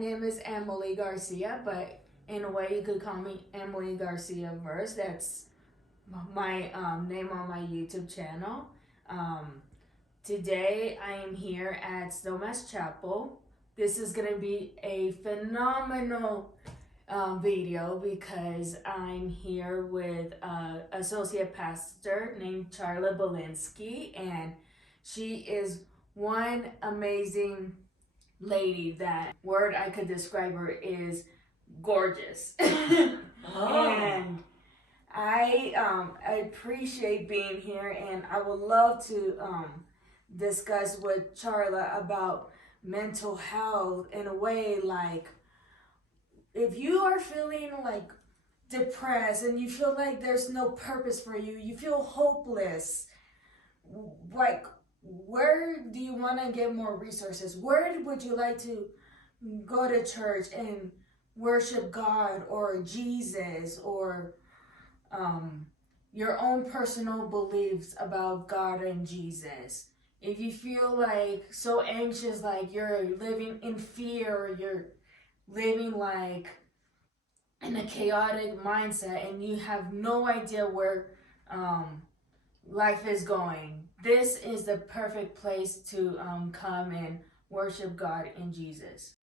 name is Emily Garcia, but in a way you could call me Emily Garcia Verse. That's my name on my YouTube channel. Today I am here at Snowmass Chapel. This is going to be a phenomenal video because I'm here with associate pastor named CHARLA BELINSKI, and she is one amazing lady. That word I could describe her is gorgeous. And I appreciate being here, and I would love to discuss with CHARLA about mental health in a way. Like, if you are feeling like depressed and you feel like there's no purpose for you, you feel hopeless, like, where do you want to get more resources? Where would you like to go to church and worship God or Jesus, or your own personal beliefs about God and Jesus? If you feel like so anxious, like you're living in fear, or you're living like in a chaotic mindset and you have no idea where life is going, this is the perfect place to come and worship God and Jesus.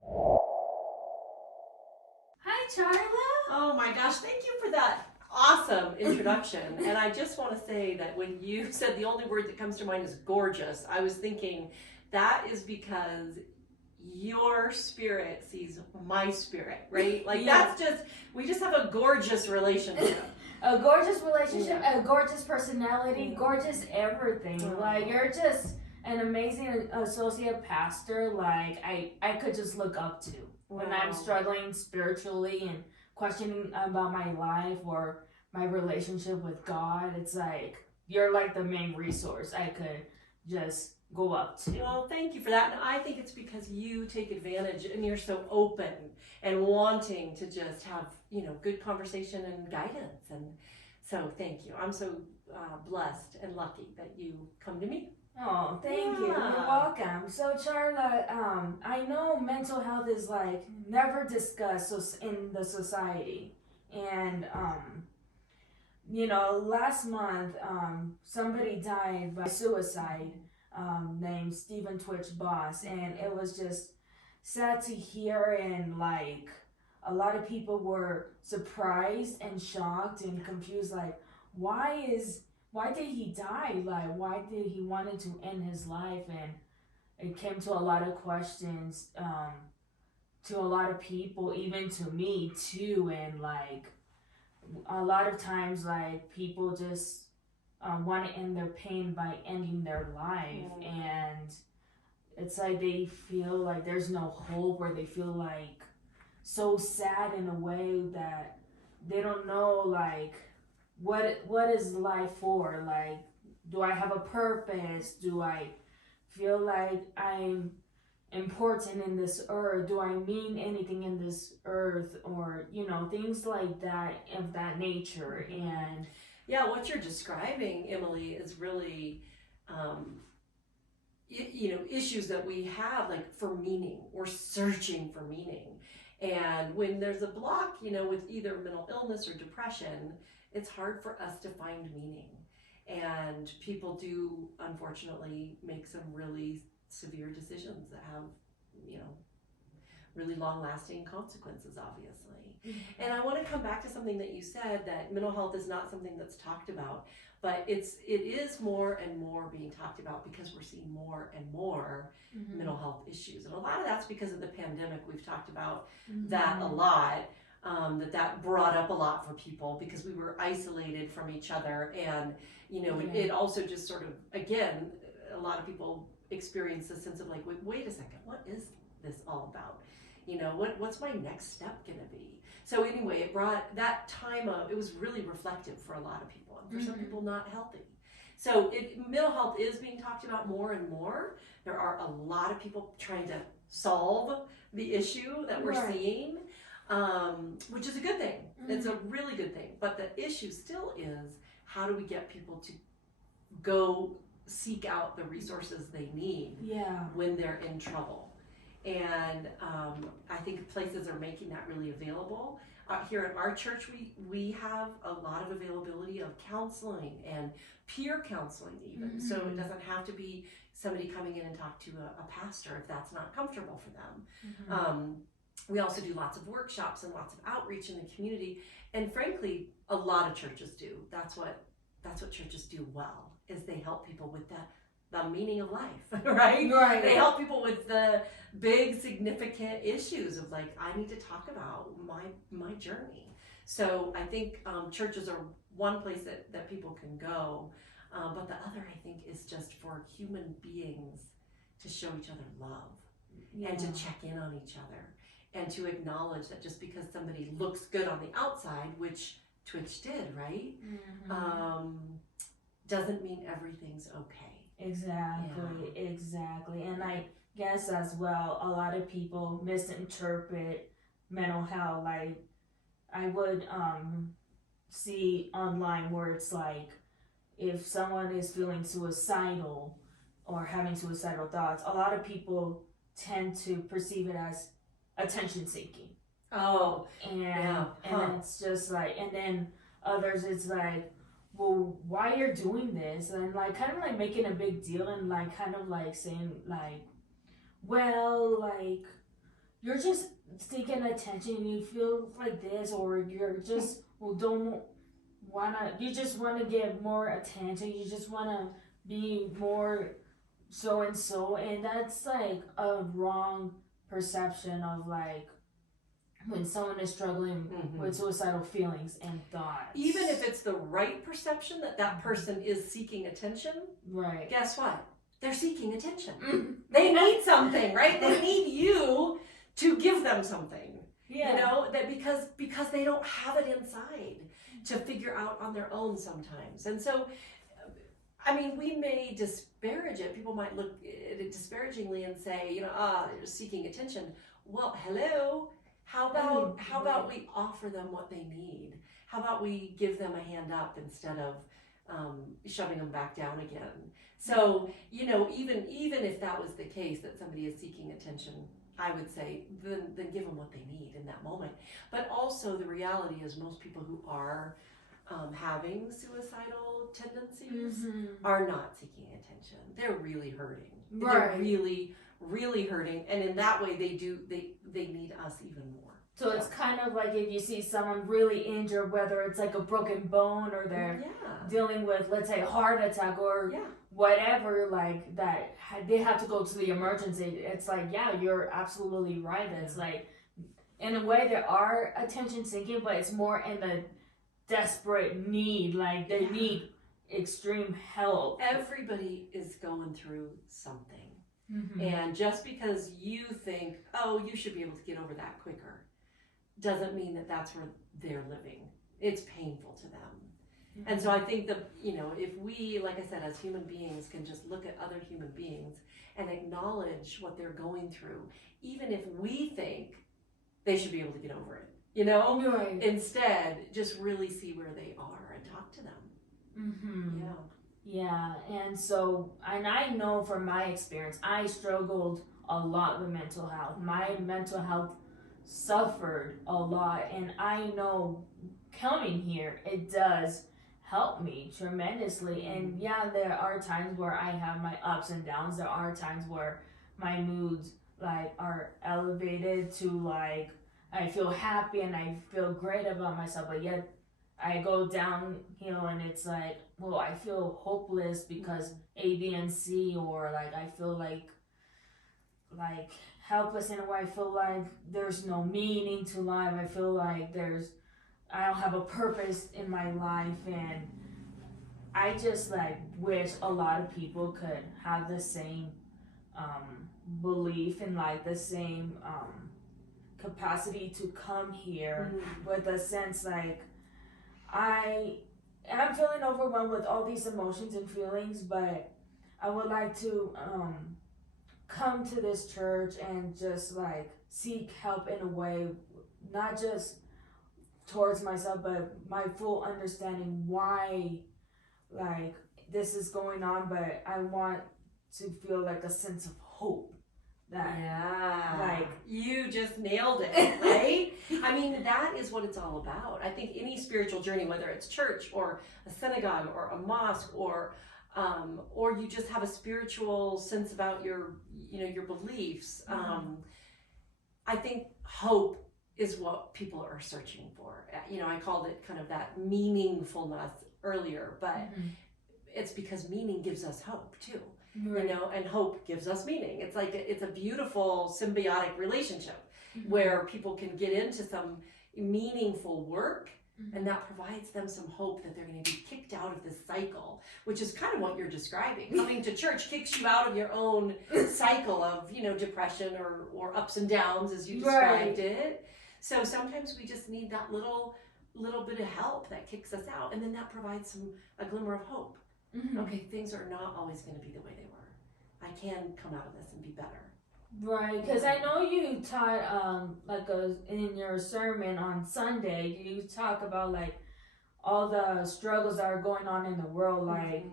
Hi, CHARLA. Oh my gosh, thank you for that awesome introduction. And I just want to say that when you said the only word that comes to mind is gorgeous, I was thinking that is because your spirit sees my spirit, right? Like, yes. We just have a gorgeous relationship. A gorgeous relationship, a gorgeous personality, gorgeous everything. Like, you're just an amazing associate pastor. Like, I could just look up to when I'm struggling spiritually and questioning about my life or my relationship with God. It's like, you're like the main resource I could just go up to. Well, thank you for that. And I think it's because you take advantage and you're so open and wanting to just have, good conversation and guidance. And so thank you. I'm so blessed and lucky that you come to me. Oh, thank you. You're welcome. So, CHARLA, I know mental health is like never discussed in the society. And, last month, somebody died by suicide, named Stephen Twitch Boss. And it was just sad to hear, and like a lot of people were surprised and shocked and confused, like, why did he die? Like, why did he wanted to end his life? And it came to a lot of questions, to a lot of people, even to me too. And like, a lot of times, like, people just want to end their pain by ending their life. And it's like they feel like there's no hope, or they feel like so sad in a way that they don't know, like, what is life for? Like, do I have a purpose? Do I feel like I'm important in this earth? Do I mean anything in this earth? Or, things like that, of that nature. And yeah, what you're describing, Emily, is really issues that we have, like, for meaning. We're searching for meaning. And when there's a block, with either mental illness or depression, it's hard for us to find meaning. And people do, unfortunately, make some really severe decisions that have, really long-lasting consequences, obviously. Mm-hmm. And I want to come back to something that you said, that mental health is not something that's talked about, but it is more and more being talked about because we're seeing more and more mental health issues. And a lot of that's because of the pandemic. We've talked about that a lot. That brought up a lot for people because we were isolated from each other. And, it also just sort of, again, a lot of people experience this sense of like, wait a second, what is this all about? What's my next step going to be? So anyway, it brought that time it was really reflective for a lot of people, and for some people not healthy. So mental health is being talked about more and more. There are a lot of people trying to solve the issue that we're seeing, which is a good thing. It's a really good thing. But the issue still is, how do we get people to go seek out the resources they need when they're in trouble? And I think places are making that really available. Here at our church, we have a lot of availability of counseling and peer counseling even. So it doesn't have to be somebody coming in and talk to a pastor if that's not comfortable for them. We also do lots of workshops and lots of outreach in the community. And frankly, a lot of churches do. That's what churches do well, is they help people with the meaning of life, right? Right. They help people with the big significant issues of like, I need to talk about my journey. So I think churches are one place that people can go, but the other, I think, is just for human beings to show each other love and to check in on each other and to acknowledge that just because somebody looks good on the outside, which Twitch did, right? Doesn't mean everything's okay. Exactly. And I guess as well, a lot of people misinterpret mental health. Like, I would see online where it's like, if someone is feeling suicidal or having suicidal thoughts, a lot of people tend to perceive it as attention seeking. And it's just like, and then others, it's like, well, why you're doing this, and like kind of like making a big deal, and like kind of like saying like, well, like you're just seeking attention and you feel like this, or you're just you just want to get more attention, you just want to be more so and so, and that's like a wrong perception of like when someone is struggling with suicidal feelings and thoughts. Even if it's the right perception that person is seeking attention, right? Guess what? They're seeking attention. They need something, right? They need you to give them something. Yeah. You know, that because they don't have it inside to figure out on their own sometimes. And so, I mean, we may disparage it. People might look at it disparagingly and say, you know, they're just seeking attention. Well, hello. How about we offer them what they need? How about we give them a hand up instead of shoving them back down again? So, you know, even if that was the case, that somebody is seeking attention, I would say then give them what they need in that moment. But also the reality is most people who are having suicidal tendencies are not seeking attention. They're really hurting. Right. They're really hurting, and in that way they need us even more. So it's kind of like if you see someone really injured, whether it's like a broken bone or they're dealing with, let's say, a heart attack or whatever, like that, they have to go to the emergency. It's like, yeah, you're absolutely right. It's like, in a way, there are attention seeking, but it's more in the desperate need, like they need extreme help. Everybody is going through something. And just because you think, oh, you should be able to get over that quicker, doesn't mean that that's where they're living. It's painful to them. And so I think that, you know, if we, like I said, as human beings can just look at other human beings and acknowledge what they're going through, even if we think they should be able to get over it, you know, instead just really see where they are and talk to them. Yeah, and so, and I know from my experience, I struggled a lot with mental health. My mental health suffered a lot, and I know coming here, it does help me tremendously. And yeah, there are times where I have my ups and downs. There are times where my moods like are elevated to like, I feel happy and I feel great about myself, but yet I go downhill and it's like, well, I feel hopeless because A, B, and C, or like I feel like helpless in a way. I feel like there's no meaning to life. I feel like I don't have a purpose in my life, and I just like wish a lot of people could have the same belief and like the same capacity to come here with a sense like I'm feeling overwhelmed with all these emotions and feelings, but I would like to come to this church and just like seek help in a way, not just towards myself, but my full understanding why like this is going on. But I want to feel like a sense of hope Yeah. Like, you just nailed it, right? I mean, that is what it's all about. I think any spiritual journey, whether it's church or a synagogue or a mosque or you just have a spiritual sense about your, your beliefs. I think hope is what people are searching for. I called it kind of that meaningfulness earlier, but it's because meaning gives us hope too. right. And hope gives us meaning. It's like it's a beautiful symbiotic relationship where people can get into some meaningful work, and that provides them some hope that they're going to be kicked out of this cycle, which is kind of what you're describing. Coming to church kicks you out of your own cycle of, depression or ups and downs, as you described it. So sometimes we just need that little bit of help that kicks us out, and then that provides a glimmer of hope. Okay, things are not always going to be the way they were. I can come out of this and be better. Right, because I know you taught in your sermon on Sunday, you talk about like all the struggles that are going on in the world, like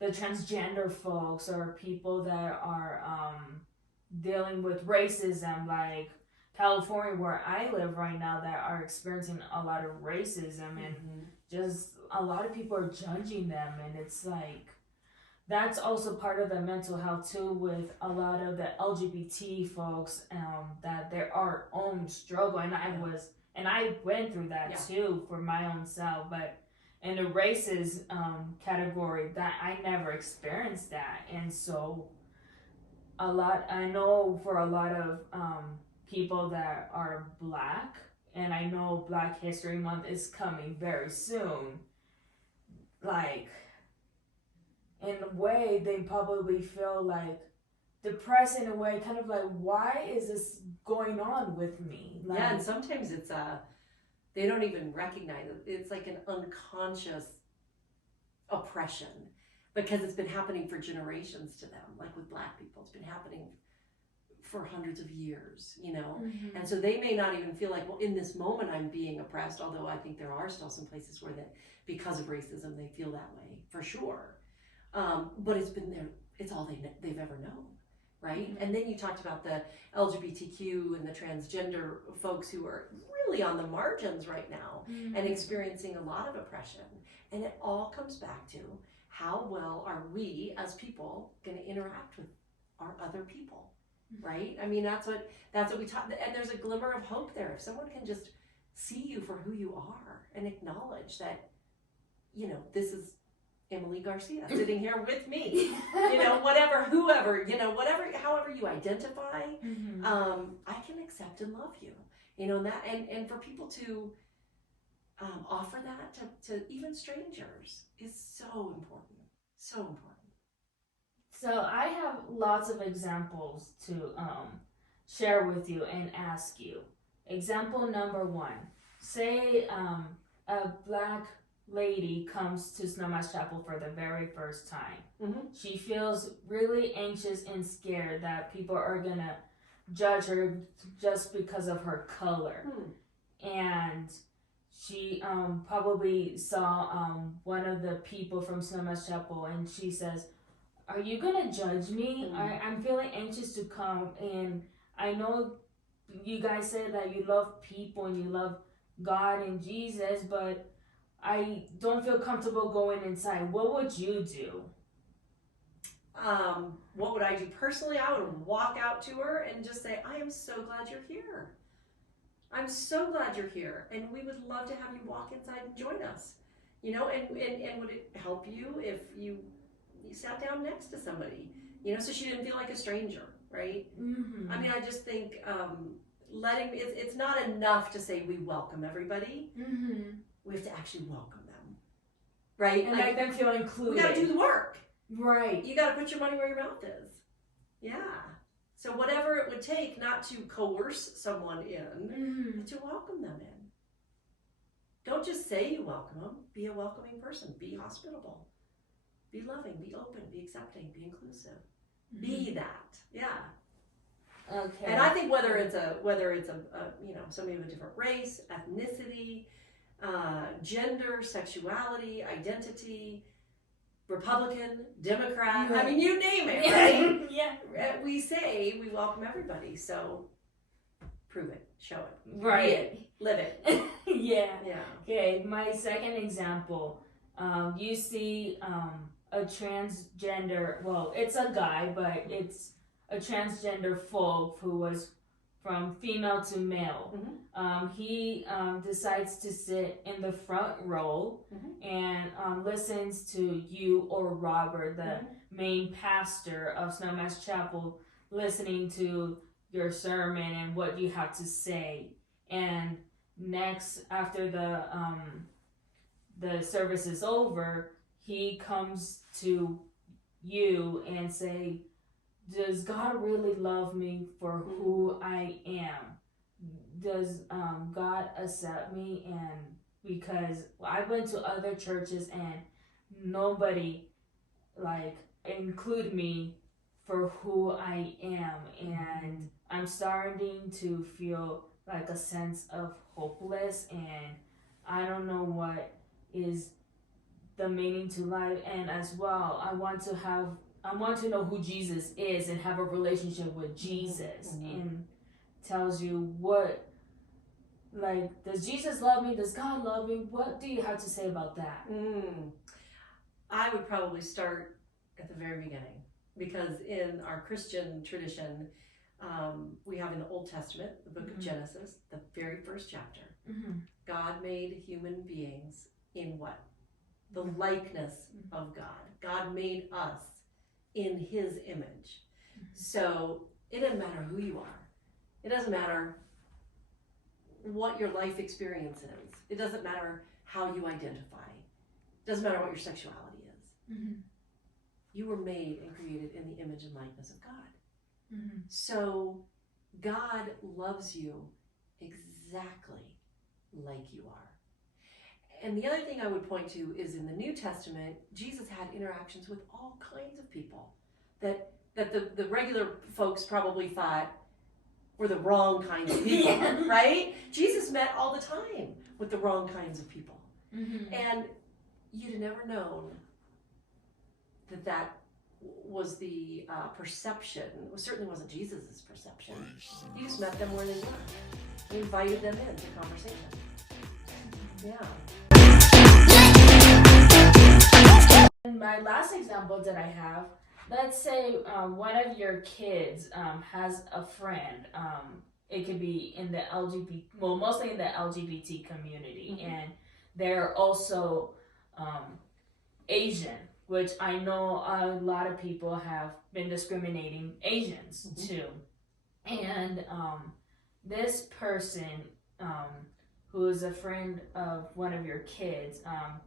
the transgender folks or people that are dealing with racism, like California, where I live right now, that are experiencing a lot of racism and just a lot of people are judging them, and it's like that's also part of the mental health too, with a lot of the LGBT folks, that there are own struggle, and I went through that too for my own self, but in the racist category, that I never experienced that, and so I know for a lot of people that are Black, and I know Black History Month is coming very soon, like, in a way, they probably feel like depressed in a way, kind of like, why is this going on with me? Like, and sometimes it's they don't even recognize it. It's like an unconscious oppression because it's been happening for generations to them. Like with Black people, it's been happening for hundreds of years, and so they may not even feel like, well, in this moment I'm being oppressed, although I think there are still some places where that because of racism they feel that way for sure. But it's been there. It's all they've ever known, right? And then you talked about the LGBTQ and the transgender folks who are really on the margins right now and experiencing a lot of oppression. And it all comes back to how well are we as people going to interact with our other people, right? I mean, that's what we talk. And there's a glimmer of hope there. If someone can just see you for who you are and acknowledge that, this is Emily Garcia sitting here with me, whoever, however you identify, I can accept and love you, and for people to offer that to even strangers is so important, so important. So I have lots of examples to share with you and ask you. Example number 1, say a Black lady comes to Snowmass Chapel for the very first time. She feels really anxious and scared that people are gonna judge her just because of her color. And she probably saw one of the people from Snowmass Chapel, and she says, "Are you gonna judge me? I'm feeling anxious to come, and I know you guys say that you love people and you love God and Jesus, but I don't feel comfortable going inside." What would you do? What would I do personally? I would walk out to her and just say, "I am so glad you're here. I'm so glad you're here, and we would love to have you walk inside and join us. And would it help you if you sat down next to somebody, so she didn't feel like a stranger, right?" I mean, I just think it's not enough to say we welcome everybody. We have to actually welcome them, right? And make them feel included. We got to do the work, right? You got to put your money where your mouth is. Yeah. So whatever it would take, not to coerce someone in, but to welcome them in. Don't just say you welcome them. Be a welcoming person. Be hospitable. Be loving. Be open. Be accepting. Be inclusive. Be that. Yeah. Okay. And I think whether it's a somebody of a different race, ethnicity, gender, sexuality, identity, Republican, Democrat, Right. I mean, you name it, right? Yeah. We say we welcome everybody, so prove it, show it, Right. be it, live it. Yeah. Yeah. Okay, my second example. You see a transgender, well, it's a guy, but it's a transgender folk who was from female to male. He decides to sit in the front row and listens to you or Robert, the main pastor of Snowmass Chapel, listening to your sermon and what you have to say. And next, after the service is over, he comes to you and say, does God really love me for who I am? Does God accept me? And because I went to other churches and nobody like include me for who I am, and I'm starting to feel like a sense of hopeless, and I don't know what is the meaning to life. And as well, I want to know who Jesus is and have a relationship with Jesus. And tells you what, like, does Jesus love me? Does God love me? What do you have to say about that? I would probably start at the very beginning, because in our Christian tradition, we have in the Old Testament, the book of Genesis, the very first chapter, God made human beings in what? The likeness of God. God made us in his image. So it doesn't matter who you are. It doesn't matter what your life experience is. It doesn't matter how you identify. It doesn't matter what your sexuality is. You were made and created in the image and likeness of God. So God loves you exactly like you are. And the other thing I would point to is in the New Testament, Jesus had interactions with all kinds of people that the regular folks probably thought were the wrong kinds of people, right? Jesus met all the time with the wrong kinds of people. And you'd have never known that was the perception. It certainly wasn't Jesus's perception. He just met them where they were. He invited them into conversation. Yeah. And my last example that I have, let's say one of your kids has a friend. It could be in the LGBT, well, mostly in the LGBT community, and they're also Asian, which I know a lot of people have been discriminating Asians too. And this person who is a friend of one of your kids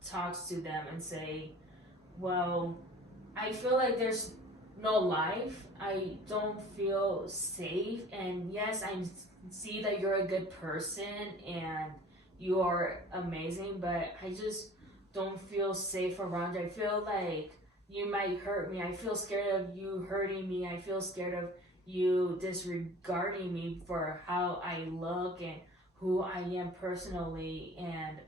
talks to them and say, well, I feel like there's no life. I don't feel safe. And yes, I see that you're a good person and you are amazing, but I just don't feel safe around you. I feel like you might hurt me. I feel scared of you hurting me. I feel scared of you disregarding me for how I look and who I am personally. And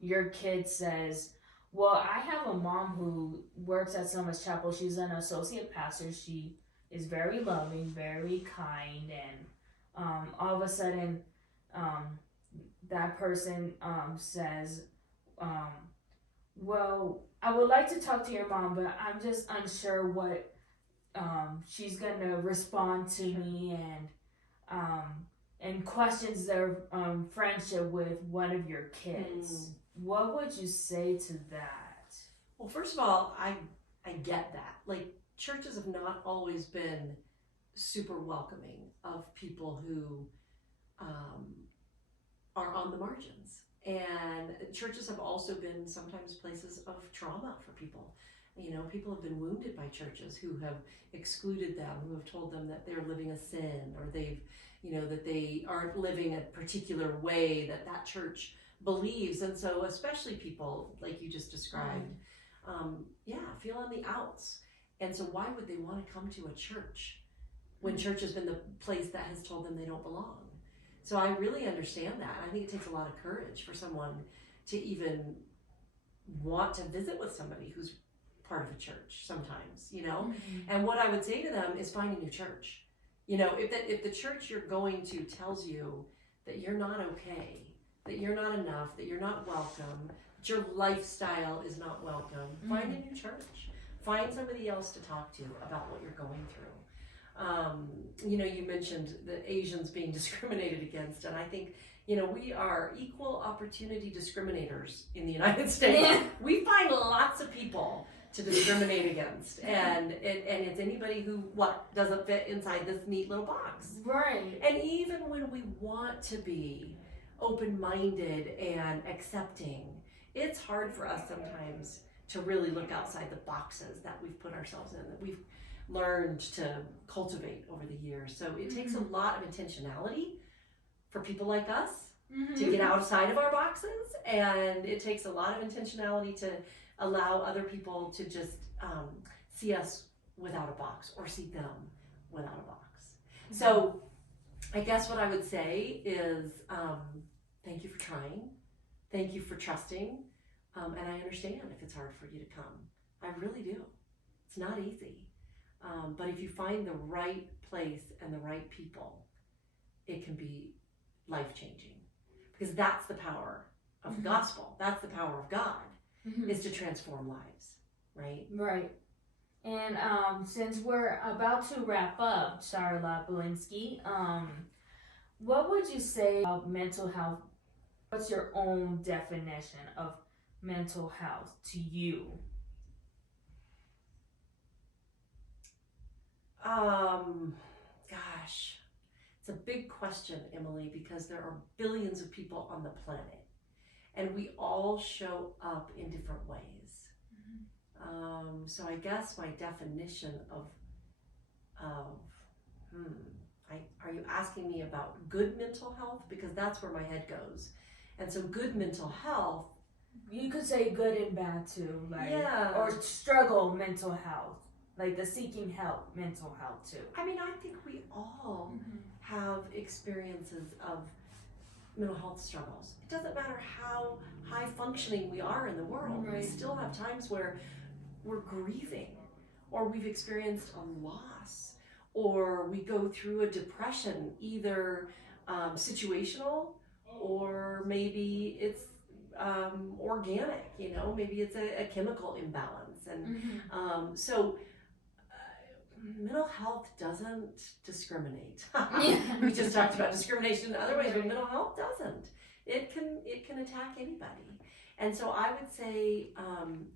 your kid says, well, I have a mom who works at Snowmass Chapel. She's an associate pastor. She is very loving, very kind, and all of a sudden that person says, well, I would like to talk to your mom, but I'm just unsure what she's gonna respond to me, and questions their friendship with one of your kids. What would you say to that? Well, first of all, I get that. Like, churches have not always been super welcoming of people who are on the margins. And churches have also been sometimes places of trauma for people. You know, people have been wounded by churches who have excluded them, who have told them that they're living a sin, or they've, you know, that they aren't living a particular way that that church believes. And so especially people like you just described, feel on the outs. And so why would they want to come to a church when church has been the place that has told them they don't belong? So I really understand that. I think it takes a lot of courage for someone to even want to visit with somebody who's part of a church sometimes, you know? And what I would say to them is find a new church. You know, if the church you're going to tells you that you're not okay, that you're not enough, that you're not welcome, that your lifestyle is not welcome, find a new church. Find somebody else to talk to about what you're going through. You know, you mentioned the Asians being discriminated against, and I think, you know, we are equal opportunity discriminators in the United States. Yeah. We find lots of people to discriminate against, and it's anybody who doesn't fit inside this neat little box. Right. And even when we want to be open-minded and accepting, it's hard for us sometimes to really look outside the boxes that we've put ourselves in, that we've learned to cultivate over the years. So it takes a lot of intentionality for people like us to get outside of our boxes, and it takes a lot of intentionality to allow other people to just see us without a box, or see them without a box. So I guess what I would say is thank you for trying, thank you for trusting, and I understand if it's hard for you to come. I really do. It's not easy. But if you find the right place and the right people, it can be life-changing, because that's the power of the gospel. That's the power of God, is to transform lives, right? Right. And since we're about to wrap up, CHARLA, BELINSKI, what would you say about mental health? What's your own definition of mental health to you? Gosh, it's a big question, Emily, because there are billions of people on the planet, and we all show up in different ways. So I guess my definition are you asking me about good mental health? Because that's where my head goes. And so good mental health, You could say good and bad too, like, yeah. or struggle mental health, like the seeking help mental health too. I mean, I think we all have experiences of mental health struggles. It doesn't matter how high functioning we are in the world. Right. We still have times where we're grieving, or we've experienced a loss, or we go through a depression, either situational, or maybe it's organic, you know, maybe it's a chemical imbalance. And so mental health doesn't discriminate. We just talked about discrimination in other ways, but mental health doesn't. It can attack anybody. And so I would say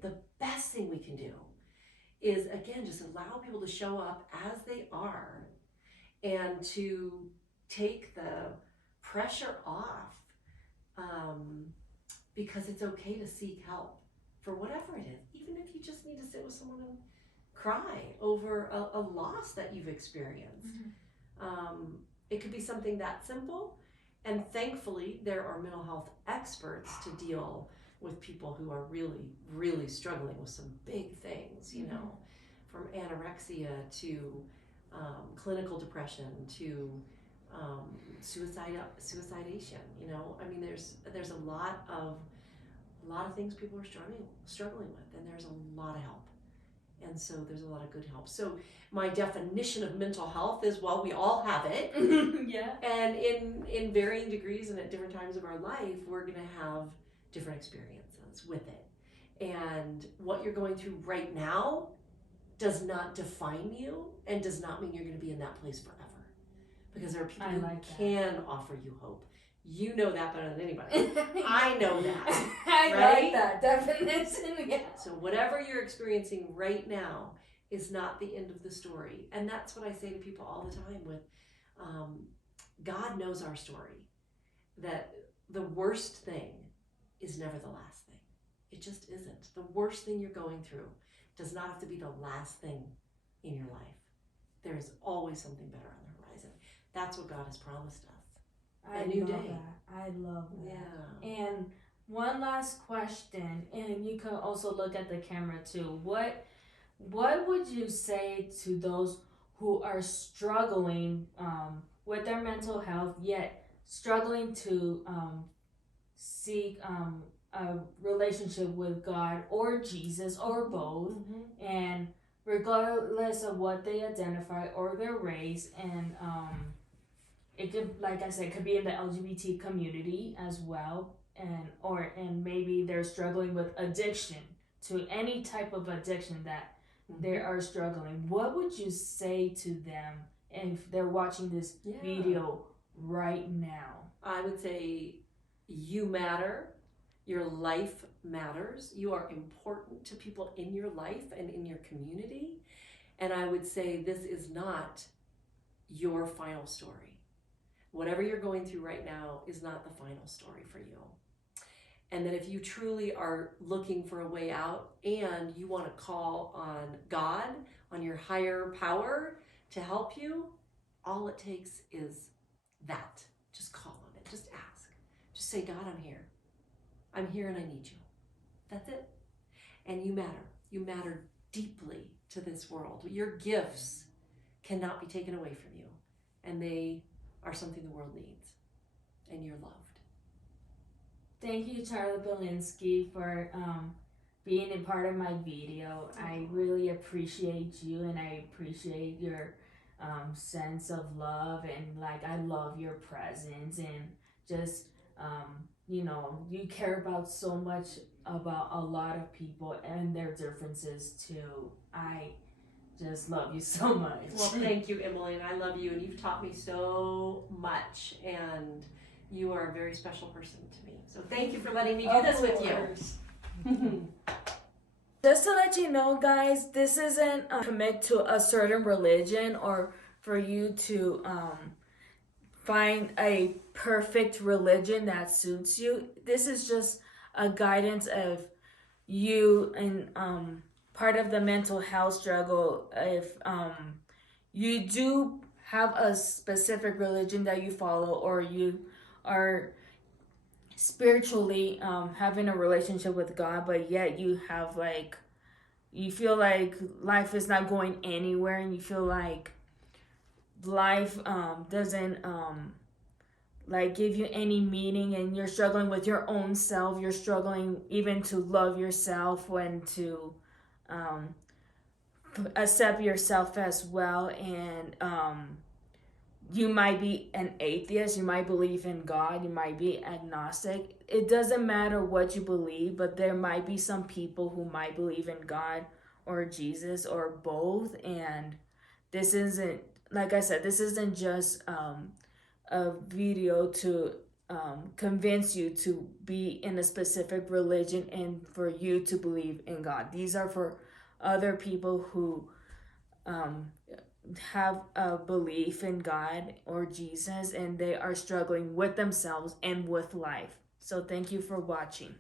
the best thing we can do is, again, just allow people to show up as they are, and to take the pressure off, because it's okay to seek help for whatever it is, even if you just need to sit with someone and cry over a loss that you've experienced. It could be something that simple, and thankfully there are mental health experts to deal with people who are really, really struggling with some big things, you know, from anorexia to clinical depression to suicidation. You know, I mean, there's a lot of things people are struggling with, and there's a lot of help. And so there's a lot of good help. So my definition of mental health is, well, we all have it. Yeah. And in varying degrees and at different times of our life, we're going to have different experiences with it. And what you're going through right now does not define you, and does not mean you're going to be in that place forever. Because there are people who can offer you hope. You know that better than anybody. I know that. I right? like that definition. Yeah. So whatever you're experiencing right now is not the end of the story. And that's what I say to people all the time with, God knows our story. That the worst thing is never the last thing. It just isn't. The worst thing you're going through does not have to be the last thing in your life. There is always something better on the horizon. That's what God has promised us. I new love day. that. I love that. Yeah. And one last question, and you can also look at the camera too. What would you say to those who are struggling with their mental health, yet struggling to seek a relationship with God or Jesus or both, Mm-hmm. and regardless of what they identify or their race, and it could, like I said, could be in the LGBT community as well, and maybe they're struggling with addiction to any type of addiction that they are struggling. What would you say to them if they're watching this video right now? I would say you matter. Your life matters. You are important to people in your life and in your community. And I would say this is not your final story. Whatever you're going through right now is not the final story for you. And that if you truly are looking for a way out and you want to call on God, on your higher power to help you, all it takes is that. Just call on it. Just ask. Just say, God, I'm here. I'm here and I need you. That's it. And you matter. You matter deeply to this world. Your gifts cannot be taken away from you. And they are something the world needs. And you're loved. Thank you, CHARLA BELINSKI, for being a part of my video. I really appreciate you, and I appreciate your sense of love, and like I love your presence, and just you care about so much about a lot of people and their differences too. I just love you so much. Well, thank you, Emily, and I love you, and you've taught me so much, and you are a very special person to me. So thank you for letting me do this with you. Just to let you know, guys, this isn't commit to a certain religion or for you to find a perfect religion that suits you. This is just a guidance of you and part of the mental health struggle. If you do have a specific religion that you follow, or you are spiritually having a relationship with God, but yet you have you feel like life is not going anywhere, and you feel like life doesn't give you any meaning, and you're struggling with your own self, you're struggling even to love yourself and to accept yourself as well, and you might be an atheist, you might believe in God, you might be agnostic. It doesn't matter what you believe, but there might be some people who might believe in God or Jesus or both. And this isn't, like I said, this isn't just a video to convince you to be in a specific religion and for you to believe in God. These are for other people who have a belief in God or Jesus, and they are struggling with themselves and with life. So thank you for watching.